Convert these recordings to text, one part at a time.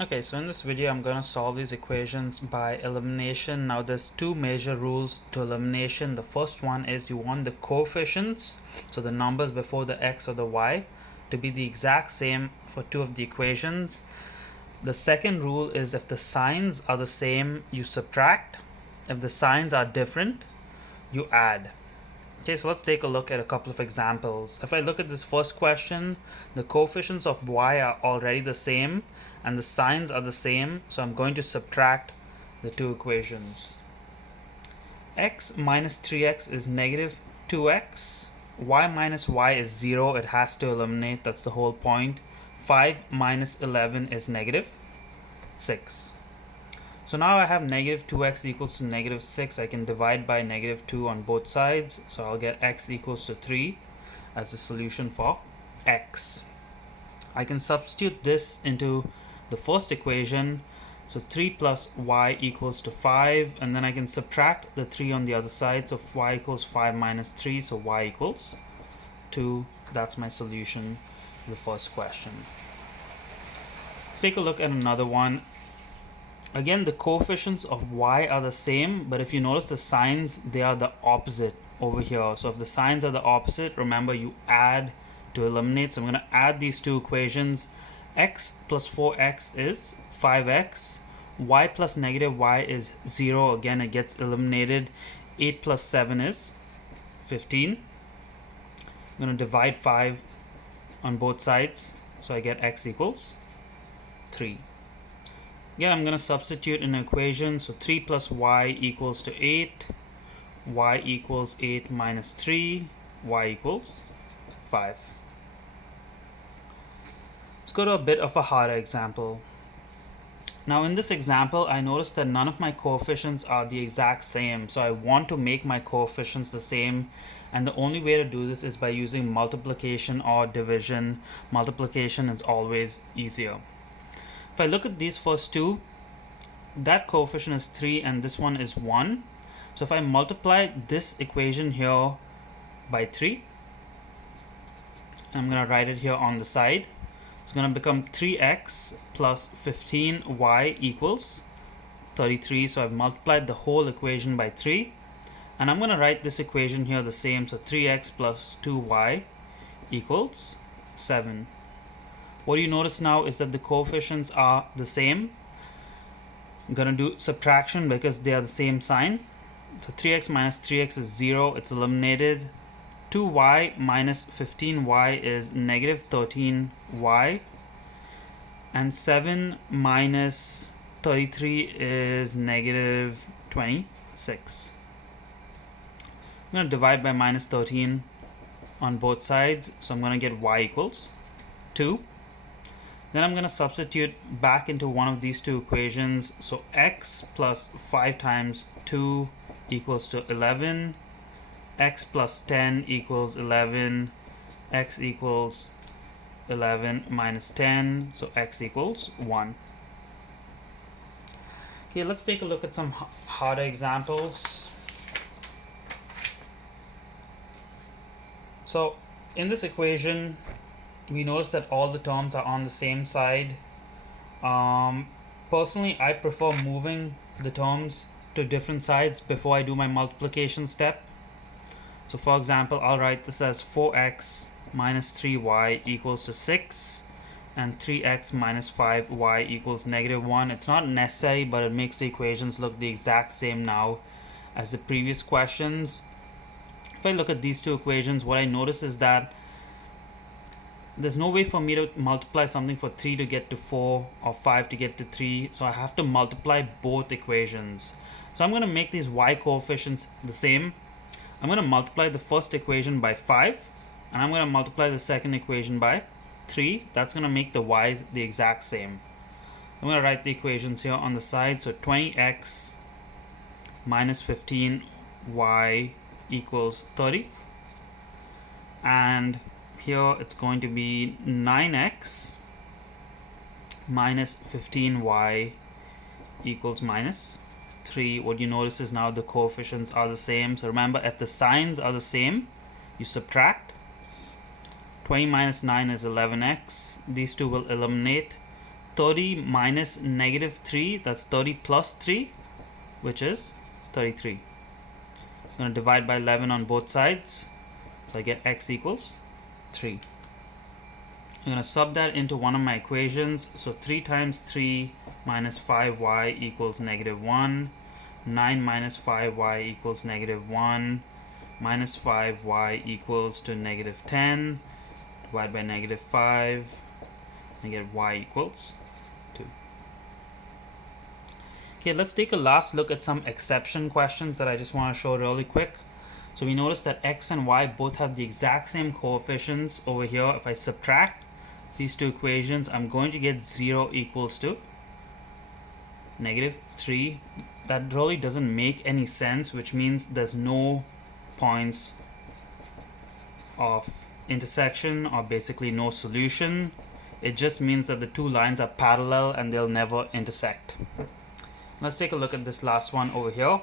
Okay, so in this video I'm going to solve these equations by elimination. Now there's two major rules to elimination. The first one is you want the coefficients, so the numbers before the x or the y, to be the exact same for two of the equations. The second rule is if the signs are the same, you subtract. If the signs are different, you add. Okay, so let's take a look at a couple of examples. If I look at this first question, the coefficients of y are already the same and the signs are the same, so I'm going to subtract the two equations. X minus 3x is negative 2x. Y minus y is 0. It has to eliminate. That's the whole point. 5 minus 11 is negative 6. So now I have negative 2x equals to negative 6. I can divide by negative 2 on both sides. So I'll get x equals to 3 as the solution for x. I can substitute this into the first equation. So 3 plus y equals to 5. And then I can subtract the 3 on the other side. So y equals 5 minus 3. So y equals 2. That's my solution to the first question. Let's take a look at another one. Again, the coefficients of y are the same, but if you notice the signs, they are the opposite over here. So if the signs are the opposite, remember you add to eliminate. So I'm going to add these two equations. X plus 4x is 5x. Y plus negative y is 0. Again, it gets eliminated. 8 plus 7 is 15. I'm going to divide 5 on both sides. So I get x equals 3. Again, I'm going to substitute in an equation. So 3 plus y equals to 8. Y equals 8 minus 3. Y equals 5. Let's go to a bit of a harder example. Now in this example, I noticed that none of my coefficients are the exact same. So I want to make my coefficients the same. And the only way to do this is by using multiplication or division. Multiplication is always easier. If I look at these first two, that coefficient is 3 and this one is 1. So if I multiply this equation here by 3, I'm going to write it here on the side. It's going to become 3x plus 15y equals 33. So I've multiplied the whole equation by 3. And I'm going to write this equation here the same. So 3x plus 2y equals 7. What you notice now is that the coefficients are the same. I'm going to do subtraction because they are the same sign. So 3x minus 3x is 0. It's eliminated. 2y minus 15y is negative 13y. And 7 minus 33 is negative 26. I'm going to divide by minus 13 on both sides. So I'm going to get y equals 2. Then I'm going to substitute back into one of these two equations. So x plus 5 times 2 equals to 11. X plus 10 equals 11. X equals 11 minus 10. So x equals 1. Okay, let's take a look at some harder examples. So in this equation, we notice that all the terms are on the same side. Personally, I prefer moving the terms to different sides before I do my multiplication step. So for example, I'll write this as 4x minus 3y equals to 6 and 3x minus 5y equals negative 1. It's not necessary, but it makes the equations look the exact same now as the previous questions. If I look at these two equations, what I notice is that there's no way for me to multiply something for 3 to get to 4 or 5 to get to 3. So I have to multiply both equations. So I'm going to make these y coefficients the same. I'm going to multiply the first equation by 5. And I'm going to multiply the second equation by 3. That's going to make the y's the exact same. I'm going to write the equations here on the side. So 20x minus 15y equals 30. And here it's going to be 9x minus 15y equals minus 3. What you notice is now the coefficients are the same. So remember, if the signs are the same, you subtract. 20 minus 9 is 11x. These two will eliminate. 30 minus negative 3, that's 30 plus 3, which is 33. I'm going to divide by 11 on both sides, so I get x equals 3. I'm going to sub that into one of my equations, so 3 times 3 minus 5y equals negative 1, 9 minus 5y equals negative 1, minus 5y equals to negative 10, divide by negative 5, and get y equals 2. Okay, let's take a last look at some exception questions that I just want to show really quick. So we notice that x and y both have the exact same coefficients over here. If I subtract these two equations, I'm going to get 0 equals to negative 3. That really doesn't make any sense, which means there's no points of intersection, or basically no solution. It just means that the two lines are parallel and they'll never intersect. Let's take a look at this last one over here.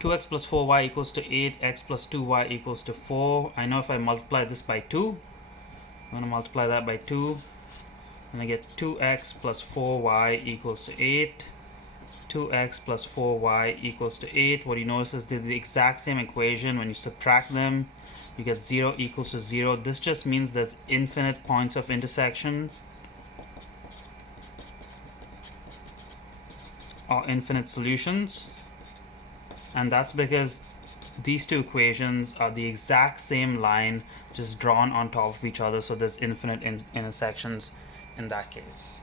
2x plus 4y equals to 8, x plus 2y equals to 4. I know if I multiply this by 2, I'm going to multiply that by 2, and I get 2x plus 4y equals to 8. 2x plus 4y equals to 8. What you notice is they're the exact same equation. When you subtract them, you get 0 equals to 0. This just means there's infinite points of intersection, or infinite solutions, and that's because these two equations are the exact same line just drawn on top of each other, so there's infinite intersections in that case.